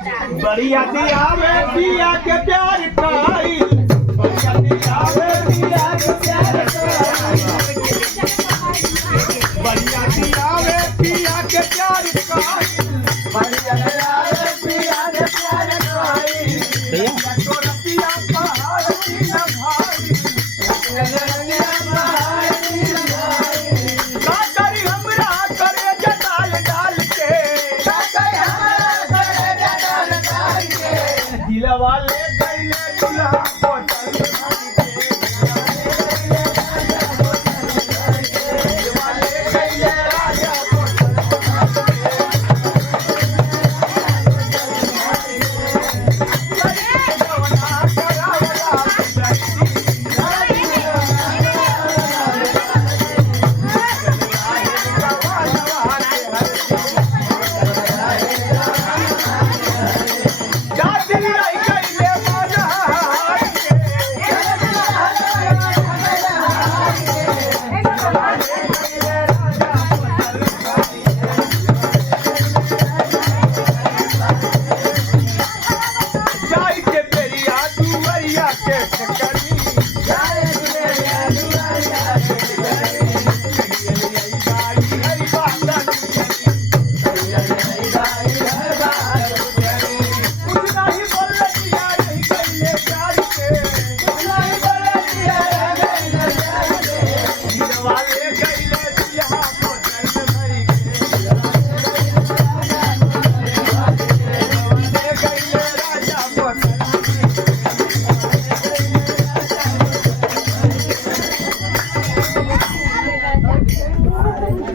बढ़िया दिया में पिया के प्यार काई, बढ़िया दिया में पिया के प्यार काई, बढ़िया दिया में पिया के प्यार काई, बढ़िया दिया में पिया के प्यार काई। तो रतिया पहाड़ की न भाई, रतिया पहाड़ की न भाई। का करी हमरा करे जटाल डाल के, का करी हमरा करे जटाल डाल के। दिलवा ले गईले दुल्हा बोतल भर के, दिलवा ले गईले राजा बोतल भर के। जवना करावला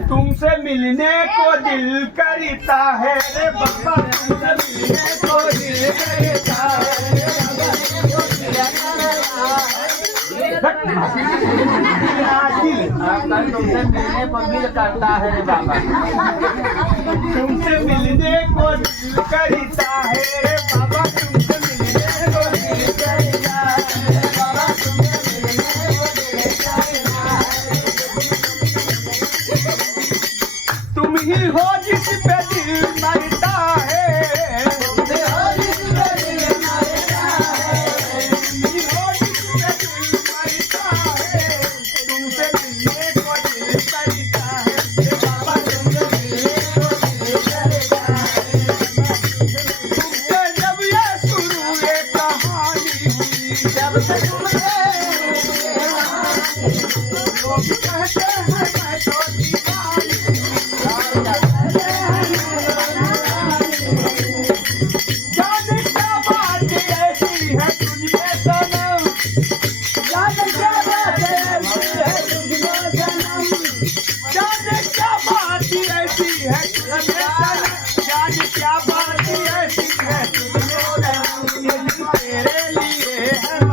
तुमसे मिलने को दिल करता है रे बाबा, तुमसे मिलने को दिल करता है रे बाबा। तुमसे मिलने को दिल करता है रे बाबा, तुमसे मिलने को दिल करता है रे बाबा, तुमसे मिलने को दिल करता है रे बाबा, तुमसे मिलने को दिल करता है। तुम ही हो जिस पे दिल मरता है, तुम ही हो जिस पे दिल मरता है, तुम ही हो जिस पे दिल मरता है। तुमसे मिलने को दिल करता है रे बाबा, तुमसे मिलने को दिल करता है। तुमसे जब ये शुरू ये कहानी हुई, जब से तुमसे लोग कहते हैं मैं तो दीवानी। जाने क्या बात ऐसी है तुझमें सनम, जाने क्या बात ऐसी है तुझमें सनम, जाने क्या बात ऐसी है तुझमें सनम, जाने क्या बात ऐसी है तुझमें सनम। ये दिल तेरे लिए है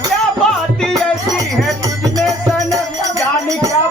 क्या बात ऐसी है तुझमें सनम, जाने क्या